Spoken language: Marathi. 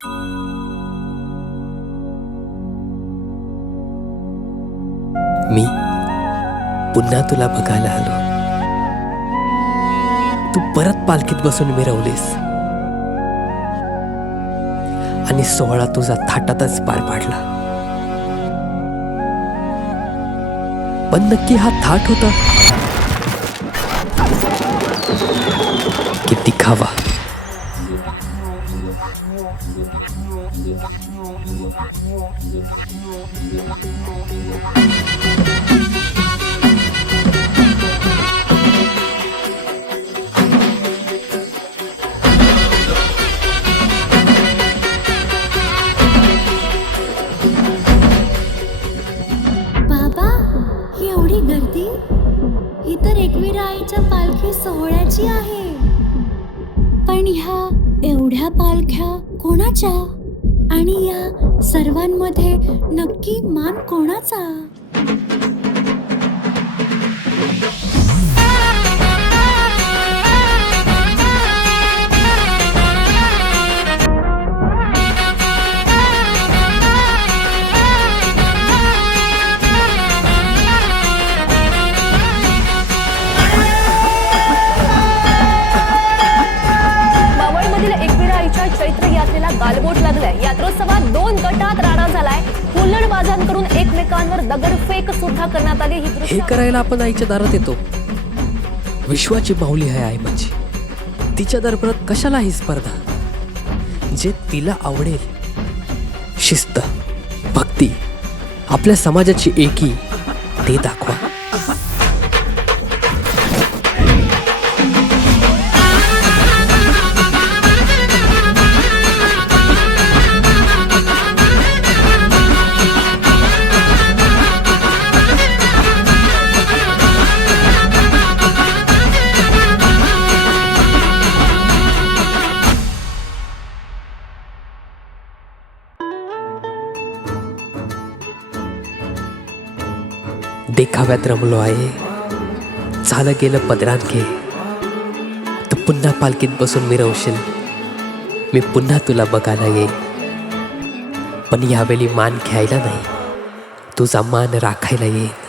मी पुन्हा तुला बघायला आलो. तू परत पालखीत बसून मिरवलीस आणि सोहळा तुझा थाटातच पार पाडला. पण नक्की हा थाट होता की दिखावा? बाबा, ही एवढी गर्दी? ही तर एकविरा आईच्या पालखी सोहळ्याची आहे. पण ह्या एवढ्या पालख्या कोणाच्या? आणि या सर्वांमध्ये नक्की मान कोणाचा? चैत्र यात्रेला गालबोट लागलाय. यात्रोत्सवात 2 गटात राडा झालाय. हुल्लडबाजांकडून एकमेकांवर दगडफेक सुद्धा करण्यात आली. हे करायला आपण आईच्या दारात येतो. विश्वाची माऊली आहे आई माझी. तिच्या दरबारात कशाला ही स्पर्धा? जे तिला आवडेल, शिस्त, भक्ती, आपल्या समाजाची एकी, ते दाखवा. देखाव्यात रमलो आहे, झालं गेलं पदरात घे. तू पुन्हा पालखीत बसून मिरवशील, मी पुन्हा तुला बघायला येईल. पण यावेळी मान घ्यायला नाही, तुझा मान राखायला येईल.